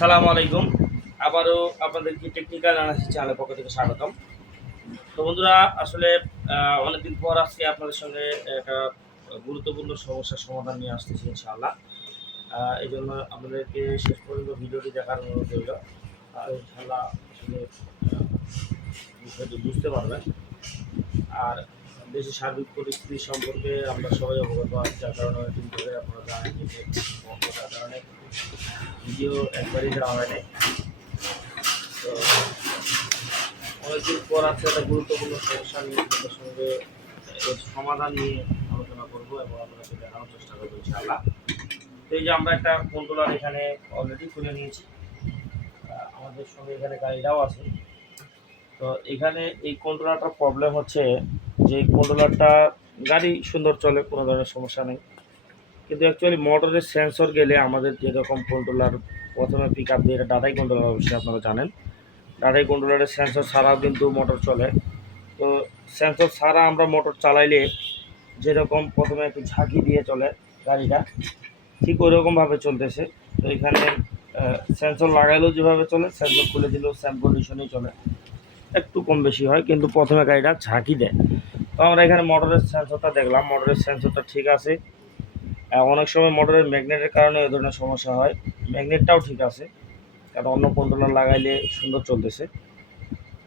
আসসালামু আলাইকুম। আবারও আপনাদেরকে টেকনিক্যাল অ্যানালিসিস চ্যানেলের পক্ষ থেকে স্বাগতম। তো বন্ধুরা, আসলে অনেকদিন পর আজকে আপনাদের সঙ্গে একটা গুরুত্বপূর্ণ সমস্যার সমাধান নিয়ে আসতেছি ইনশাআল্লাহ। এই জন্য আপনাদেরকে শেষ পর্যন্ত ভিডিওটি দেখার অনুরোধ রইল। আর ইনশাআল্লাহ, আসলে বিষয়টি বুঝতে পারবেন। আর দেশের সার্বিক পরিস্থিতি সম্পর্কে আমরা সবাই অবগত আছি, যার কারণে অনেকদিন ধরে আপনারা জানেন যে যার কারণে ভিডিও একবারই দেওয়া হয় নাই। তো অনেকদিন পর আছে একটা গুরুত্বপূর্ণ সমস্যা নিয়ে আপনাদের সঙ্গে সমাধান নিয়ে আলোচনা করব এবং আপনাদের দেখানোর চেষ্টা করব ইনশাআল্লাহ। তো এই যে আমরা একটা কন্ট্রোলার এখানে অলরেডি খুলে নিয়েছি। আমাদের সঙ্গে এখানে গাড়িটাও আছে। তো এখানে এই কন্ট্রোলারটার প্রবলেম হচ্ছে যে কন্ট্রোলারটা গাড়ি সুন্দর চলে, কোনো ধরনের সমস্যা নেই। কিন্তু অ্যাকচুয়ালি মোটরের সেন্সর গেলে আমাদের যেরকম কন্ট্রোলার প্রথমে পিক আপ দিয়ে, এটা ডাটাই কন্ট্রোলার অবশ্যই আপনারা জানেন। ডাটাই কন্ট্রোলারের সেন্সর ছাড়াও কিন্তু মোটর চলে। তো সেন্সর ছাড়া আমরা মোটর চালাইলে যেরকম প্রথমে একটু ঝাঁকি দিয়ে চলে গাড়িটা, ঠিক ওই রকমভাবে চলতেছে। তো এখানে সেন্সর লাগাইলেও যেভাবে চলে সেন্সর খুলে দিলেও সেম কন্ডিশনেই চলে। একটু কম বেশি হয়, কিন্তু প্রথমে গাড়িটা ঝাঁকি দেয়। তো আমরা এখানে মোটরের সেন্সরটা দেখলাম মোটরের সেন্সরটা ঠিক আছে। অনেক সময় মোটরের ম্যাগনেটের কারণে এই ধরনের সমস্যা হয়। ম্যাগনেটটাও ঠিক আছে, কারণ অন্য কন্ট্রোলার লাগাইলে সুন্দর চলতেছে।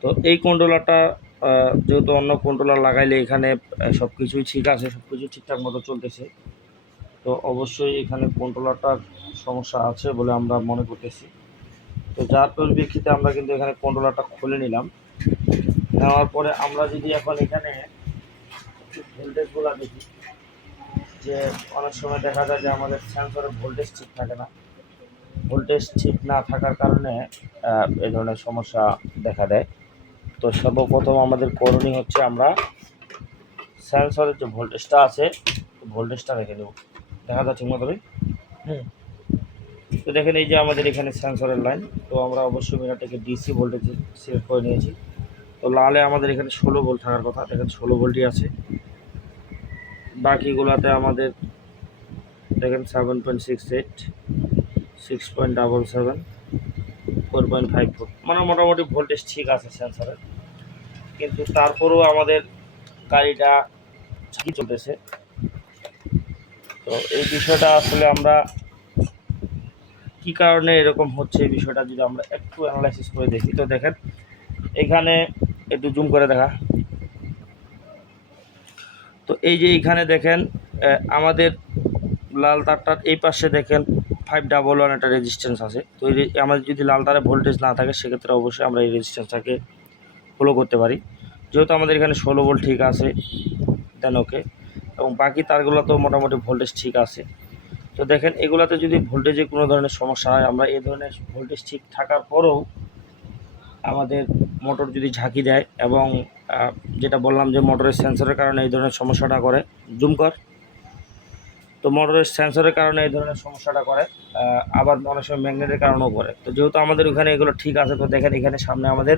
তো এই কন্ট্রোলারটা যেহেতু অন্য কন্ট্রোলার লাগাইলে এখানে সব কিছুই ঠিক আছে সব কিছু ঠিকঠাক মতো চলতেছে। তো অবশ্যই এখানে কন্ট্রোলারটার সমস্যা আছে বলে আমরা মনে করতেছি। তো যার পরিপ্রেক্ষিতে আমরা কিন্তু এখানে কন্ট্রোলারটা খুলে নিলাম। নেওয়ার পরে আমরা যদি এখন এখানে ভোল্টেজগুলো দেখি যে অনেক সময় দেখা যায় যে আমাদের সেন্সরের ভোল্টেজ ঠিক থাকে না। ভোল্টেজ ঠিক না থাকার কারণে এই ধরনের সমস্যা দেখা দেয়। তো সর্বপ্রথম আমাদের করণীয় হচ্ছে আমরা সেন্সরের যে ভোল্টেজটা আছে ভোল্টেজটা রেখে দেবো। দেখা যাচ্ছে মতো হুম। তো দেখেন এই যে আমাদের এখানে সেন্সরের লাইন তো আমরা অবশ্যই মিটারটাকে ডিসি ভোল্টেজ সিলেক্ট করে নিয়েছি। তো লালে আমাদের এখানে ষোলো ভোল্ট থাকার কথা, দেখেন ষোলো ভোল্টই আছে। বাকিগুলোতে আমাদের, দেখেন seven point six eight six point double seven four point five four মানে মোটামুটি ভোল্টেজ ঠিক আছে সেন্সরের কিন্তু তারপরেও আমাদের গাড়িটা ঝাঁকি চলতেছে। তো এই বিষয়টা আসলে আমরা কি কারণে এরকম হচ্ছে এই বিষয়টা যদি আমরা একটু অ্যানালাইসিস করে দেখি। তো দেখেন, এখানে একটু জুম করে দেখা। তো এই যে এইখানে দেখেন আমাদের লাল তারটার এই পাশে দেখেন ফাইভ ডাবল ওয়ান একটা রেজিস্ট্যান্স আছে। তো এই আমাদের যদি লাল তারে ভোল্টেজ না থাকে, সেক্ষেত্রে অবশ্যই আমরা এই রেজিস্ট্যান্সটাকে ফলো করতে পারি। যেহেতু আমাদের এখানে ষোলো ভোল্ট ঠিক আছে দেন ওকে এবং বাকি তারগুলো তো মোটামুটি ভোল্টেজ ঠিক আছে। তো দেখেন, এগুলাতে যদি ভোল্টেজে কোনো ধরনের সমস্যা হয়, আমরা এই ধরনের ভোল্টেজ ঠিক থাকার পরেও আমাদের মোটর যদি ঝাঁকি দেয় এবং যেটা বললাম যে মোটরের সেন্সরের কারণে এই ধরনের সমস্যাটা করে, জুম কর। তো মোটরের সেন্সরের কারণে এই ধরনের সমস্যাটা করে আবার অনেক সময় ম্যাগনেটের কারণেও করে। তো যেহেতু আমাদের ওখানে এগুলো ঠিক আছে, তো দেখেন এখানে সামনে আমাদের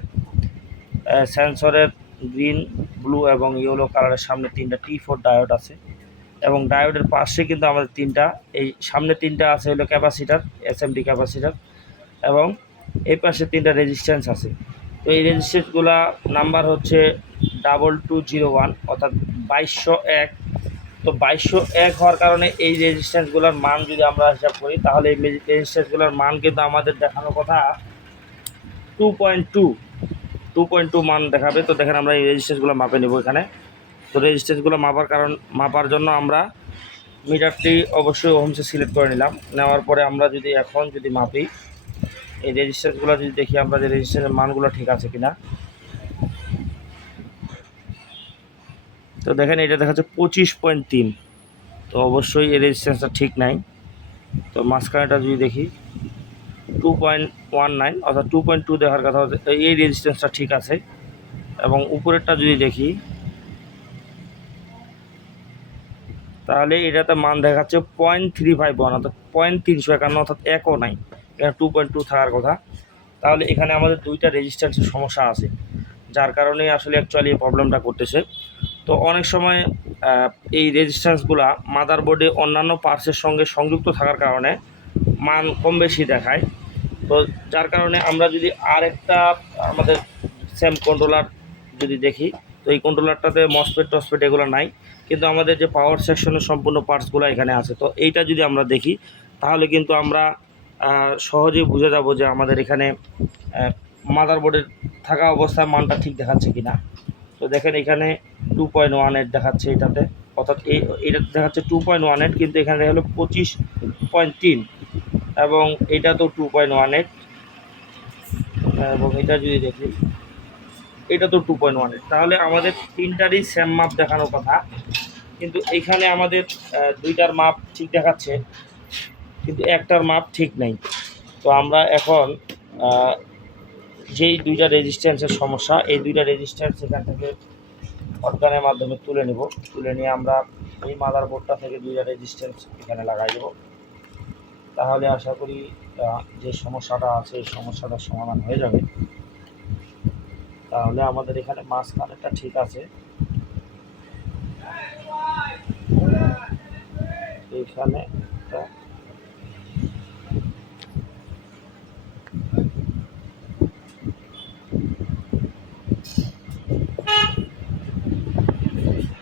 সেন্সরের গ্রিন, ব্লু এবং ইয়েলো কালারের সামনে তিনটা টি ফোর ডায়োড আছে এবং ডায়োডের পাশে কিন্তু আমাদের তিনটা, এই সামনে তিনটা আছে হলো ক্যাপাসিটার এস এসএমডি ক্যাপাসিটার এবং এই পাশে তিনটা রেজিস্ট্যান্স আছে। তো এই রেজিস্ট্যান্সগুলা নাম্বার হচ্ছে ডাবল টু জিরো ওয়ান অর্থাৎ বাইশশো এক। তো বাইশশো এক হওয়ার কারণে এই রেজিস্ট্যান্সগুলোর মান যদি আমরা হিসাব করি, তাহলে এই রেজিস্ট্যান্সগুলোর মান কিন্তু আমাদের দেখানোর কথা two point two two point two মান দেখাবে। তো দেখেন আমরা এই রেজিস্ট্যান্সগুলো মাপে নেব এখানে। তো রেজিস্ট্যান্সগুলো মাপার কারণ, মাপার জন্য আমরা মিটারটি অবশ্যই হোমসে সিলেক্ট করে নিলাম। নেওয়ার পরে আমরা যদি এখন যদি মাপি এই রেজিস্ট্যান্সগুলো যদি দেখি আমরা যে রেজিস্ট্যান্সের মানগুলো ঠিক আছে কিনা। তো দেখেন, এটা দেখা যাচ্ছে পঁচিশ পয়েন্ট তিন। তো অবশ্যই এই রেজিস্ট্যান্সটা ঠিক নাই। তো মাঝখানেটা যদি দেখি টু পয়েন্ট ওয়ান নাইন অর্থাৎ টু পয়েন্ট টু দেখার কথা এই রেজিস্ট্যান্সটা ঠিক আছে। এবং উপরেরটা যদি দেখি, তাহলে এটাতে মান দেখাচ্ছে পয়েন্ট থ্রি ফাইভ ওয়ান অর্থাৎ পয়েন্ট তিনশো একান্ন, অর্থাৎ একও নাই। টু পয়েন্ট টু থাকার কথা। তাহলে এখানে আমাদের দুইটা রেজিস্ট্যান্সের সমস্যা আছে, যার কারণে আসলে অ্যাকচুয়ালি এই প্রবলেমটা করতেছে। তো অনেক সময় এই রেজিস্ট্যান্সগুলা মাদারবোর্ডে অন্যান্য পার্টসের সঙ্গে সংযুক্ত থাকার কারণে মান কম বেশি দেখায়। তো যার কারণে আমরা যদি আরেকটা, আমাদের সেম কন্ট্রোলার যদি দেখি, তো এই কন্ট্রোলারটাতে মসপেট টসপেট এগুলো নাই, কিন্তু আমাদের যে পাওয়ার সেকশনের সম্পূর্ণ পার্টসগুলো এখানে আছে। তো এইটা যদি আমরা দেখি, তাহলে কিন্তু আমরা সহজেই বুঝে যাব যে আমাদের এখানে মাদারবোর্ডের থাকা অবস্থায় মানটা ঠিক দেখাচ্ছে কি না তো দেখেন এখানে টু পয়েন্ট ওয়ান এইট দেখাচ্ছে এটাতে, অর্থাৎ এই এটাতে দেখাচ্ছে টু পয়েন্ট ওয়ান এইট কিন্তু এখানে হলো পঁচিশ পয়েন্ট তিন, এবং এটা তো টু পয়েন্ট ওয়ান এইট এবং এটা যদি দেখি, এটা তো টু পয়েন্ট ওয়ান এইট তাহলে আমাদের তিনটারই সেম মাপ দেখানোর কথা, কিন্তু এখানে আমাদের দুইটার মাপ ঠিক দেখাচ্ছে। কিন্তু একটার মাপ ঠিক নেই। তো আমরা এখন যেই দুইটা রেজিস্ট্যান্সের সমস্যা, এই দুইটা রেজিস্ট্যান্স এখান থেকে অর্গানের মাধ্যমে তুলে নেব। তুলে নিয়ে আমরা এই মাদার বোর্ডটা থেকে দুইটা রেজিস্ট্যান্স এখানে লাগাই দেবো। তাহলে আশা করি যে সমস্যাটা আছে, এই সমস্যাটার সমাধান হয়ে যাবে। তাহলে আমাদের এখানে মাঝখানেরটা ঠিক আছে। এইখানে একটা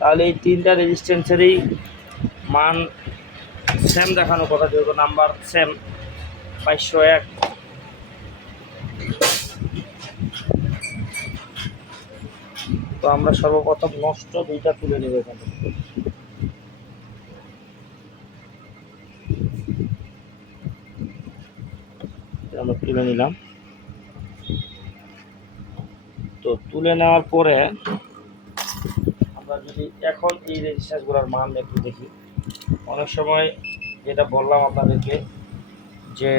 তাহলে এই তিনটা রেজিস্ট্যান্সেরই মান সেম দেখানোর কথা, যেহেতু নাম্বার সেম বাইশশো এক। তো আমরা সর্বপ্রথম নষ্ট দুইটা তুলে নেব এখান। আমরা তুলে নিলাম। তো তুলে নেওয়ার পরে আমরা যদি এখন এই রেজিস্ট্যান্সগুলোর মান একটু দেখি, অনেক সময় যেটা বললাম আপনাদেরকে, যে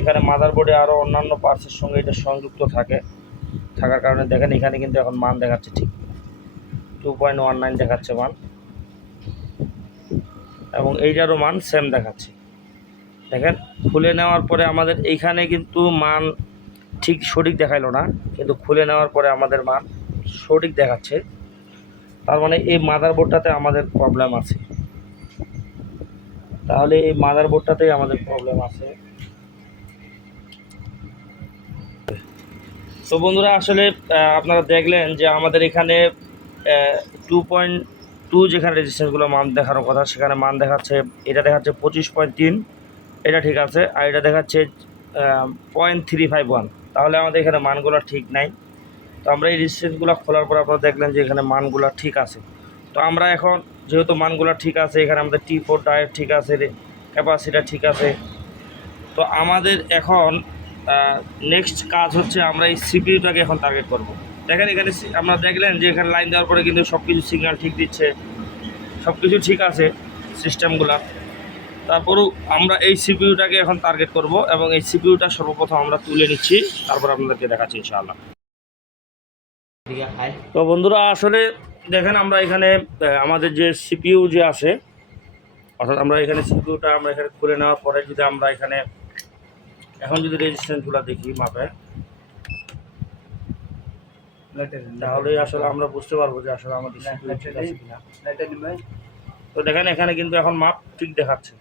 এখানে মাদারবোর্ডে আরও অন্যান্য পার্টসের সঙ্গে এটা সংযুক্ত থাকে। থাকার কারণে দেখেন এখানে কিন্তু এখন মান দেখাচ্ছে ঠিক। টু পয়েন্ট ওয়ান নাইন দেখাচ্ছে মান। এবং এইটারও মান সেম দেখাচ্ছে। দেখেন, খুলে নেওয়ার পরে আমাদের এইখানে কিন্তু মান ঠিক সঠিক দেখাইলো না, কিন্তু খুলে নেওয়ার পরে আমাদের মান সঠিক দেখাচ্ছে। তার মানে এই মাদারবোর্ডটাতে আমাদের প্রবলেম আছে। তাহলে এই মাদারবোর্ডটাতেই আমাদের প্রবলেম আছে। তো বন্ধুরা, আসলে আপনারা দেখলেন যে আমাদের এখানে টু পয়েন্ট টু যেখানে রেজিস্ট্যান্সগুলো মান দেখানোর কথা, সেখানে মান দেখাচ্ছে, এটা দেখাচ্ছে পঁচিশ পয়েন্ট তিন, এটা ঠিক আছে, আর এটা দেখাচ্ছে পয়েন্ট থ্রি ফাইভ ওয়ান তাহলে আমাদের এখানে মানগুলো ঠিক নাই। তো আমরা এই রেজিস্ট্যান্সগুলো খোলার পর আপনারা দেখলেন যে এখানে মানগুলো ঠিক আছে। তো আমরা এখন যেহেতু মানগুলো ঠিক আছে, এখানে আমাদের টি ফোর টায়ার ঠিক আছে ক্যাপাসিটা ঠিক আছে। তো আমাদের এখন নেক্সট কাজ হচ্ছে আমরা এই সিপিইউটাকে এখন টার্গেট করব। দেখেন এখানে আমরা দেখলেন যে এখানে লাইন দেওয়ার পরে কিন্তু সব কিছু সিগন্যাল ঠিক দিচ্ছে। সব কিছু ঠিক আছে সিস্টেমগুলা তারপরেও আমরা এই সিপিইউটাকে এখন টার্গেট করব এবং এই সিপিইউটা সর্বপ্রথম আমরা তুলে নিচ্ছি। তারপর আপনাদেরকে দেখাচ্ছি ইনশাআল্লাহ। তো বন্ধুরা আসলে দেখেন আমরা এখানে আমাদের যে সিপিইউ যে আছে অর্থাৎ আমরা এখানে সিপিইউটা আমরা এখানে খুলে নেওয়ার পরে যদি আমরা এখানে এখন যদি রেজিস্ট্যান্সগুলো দেখি মাপে তাহলে আসলে আমরা বুঝতে পারব যে আসলে আমাদের তো দেখেন এখানে কিন্তু এখন মাপ ঠিক দেখাচ্ছে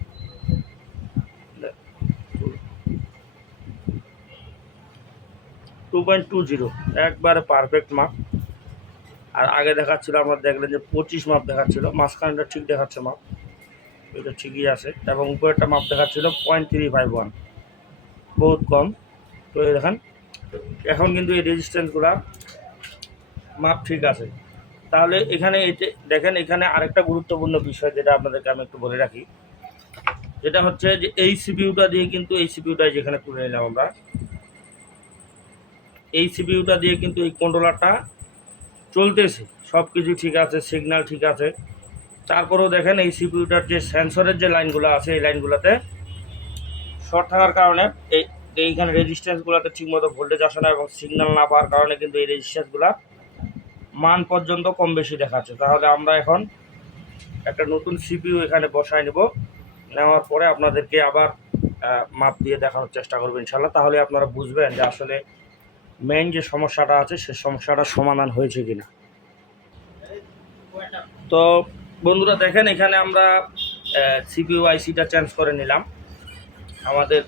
টু পয়েন্ট টু জিরো একবারে পারফেক্ট মাপ আর আগে দেখাচ্ছিল, আমরা দেখলেন যে পঁচিশ মাপ দেখাচ্ছিল, মাঝখানটা ঠিক দেখাচ্ছে মাপ এটা ঠিকই আছে। এবং উপরেরটা মাপ দেখাচ্ছিল পয়েন্ট থ্রি ফাইভ ওয়ান বহুত কম। তো দেখেন, এখন কিন্তু এই রেজিস্ট্যান্সগুলা মাপ ঠিক আছে। তাহলে এখানে এতে, দেখেন এখানে আরেকটা গুরুত্বপূর্ণ বিষয় যেটা আপনাদেরকে আমি একটু বলে রাখি। যেটা হচ্ছে যে এই সিপিইউটা দিয়ে কিন্তু এই সিপিইউটাই যেখানে তুলে নিলাম আমরা। এই সিপিইউটা দিয়ে কিন্তু এই কন্ট্রোলারটা চলতেছে। সব কিছু ঠিক আছে সিগন্যাল ঠিক আছে। তারপরেও দেখেন এই সিপিইউটার যে সেন্সরের যে লাইনগুলো আছে, এই লাইনগুলোতে শর্ট থাকার কারণে এই, এইখানে রেজিস্ট্যান্সগুলোতে ঠিকমতো ভোল্টেজ আসে না এবং সিগন্যাল না পাওয়ার কারণে কিন্তু এই রেজিস্ট্যান্সগুলো মান পর্যন্ত কম বেশি দেখাচ্ছে। তাহলে আমরা এখন একটা নতুন সিপিইউ এখানে বসায় নেব। নেওয়ার পরে আপনাদেরকে আবার মাপ দিয়ে দেখানোর চেষ্টা করব ইনশাল্লাহ তাহলে আপনারা বুঝবেন যে আসলে মেইন যে সমস্যাটা আছে, সে সমস্যাটার সমাধান হয়েছে কিনা। তো বন্ধুরা, দেখেন এখানে আমরা সিপিইউ আইসিটা চেঞ্জ করে নিলাম। আমাদের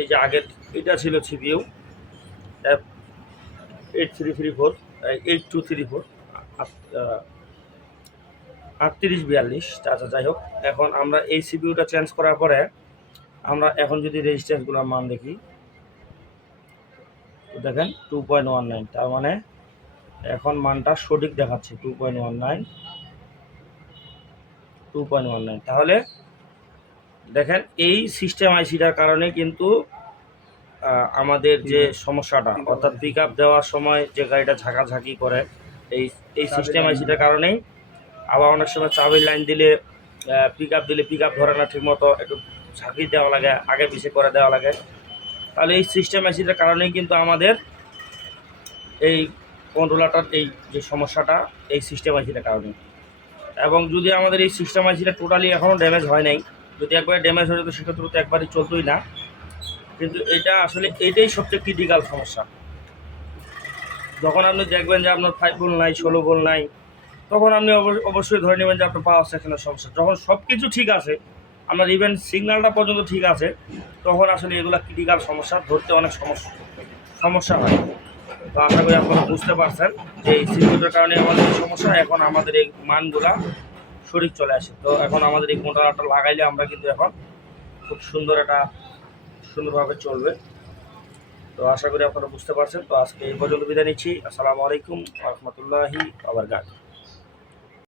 এই যে আগের, এটা ছিল CPU eight three three four eight two three four আটত্রিশ বিয়াল্লিশ আচ্ছা যাই হোক। এখন আমরা এই সিপিইউটা চেঞ্জ করার পরে আমরা এখন যদি রেজিস্ট্যান্সগুলোর মান দেখি তো দেখেন টু পয়েন্ট ওয়ান নাইন তার মানে এখন মানটা সঠিক দেখাচ্ছে two point one nine two point one nine তাহলে দেখেন এই সিস্টেম আইসিটার কারণে কিন্তু আমাদের যে সমস্যাটা অর্থাৎ পিক আপ দেওয়ার সময় যে গাড়িটা ঝাঁকাঝাঁকি করে এই এই সিস্টেম আইসিটার কারণেই আবার অনেক সময় চাবির লাইন দিলে পিক আপ দিলে পিক আপ ধরে না ঠিকমতো একটু ঝাঁকি দেওয়া লাগে আগে পিছিয়ে করে দেওয়া লাগে। তাহলে এই সিস্টেম আইসিটার কারণেই কিন্তু আমাদের এই কন্ট্রোলারটার এই যে সমস্যাটা, এই সিস্টেম আইসিটার কারণে এবং যদি আমাদের এই সিস্টেম আইসিটা টোটালি এখনও ড্যামেজ হয় নাই, যদি একবারে ড্যামেজ হয়ে যেত সেক্ষেত্রে তো একবারই চলতোই না। কিন্তু এটা আসলে এইটাই সবচেয়ে ক্রিটিক্যাল সমস্যা। যখন আপনি দেখবেন যে আপনার ফাইভ গোল নাই, ষোলো গোল নাই, তখন আপনি অব- অবশ্যই ধরে নেবেন যে আপনার পাওয়ার সেকশনের সমস্যা। যখন সব কিছু ঠিক আছে আপনার ইভেন সিগন্যালটা পর্যন্ত ঠিক আছে, তখন আসলে এগুলো ক্রিটিক্যাল সমস্যা, ধরতে অনেক সমস্যা সমস্যা হয়। তো আশা করি আপনারা বুঝতে পারছেন যে এই সিকিউরিটির কারণে আমাদের সমস্যা, এখন আমাদের এই মানগুলা সঠিক চলে আসে। তো এখন আমাদের এই কন্ট্রোলারটা লাগাইলে আমরা কিন্তু এখন খুব সুন্দর একটা সুন্দরভাবে চলবে। তো আশা করি আপনারা বুঝতে পারছেন। তো আজকে এই পর্যন্ত বিদায় নিচ্ছি। আসসালামু আলাইকুম রহমতুল্লাহি আবার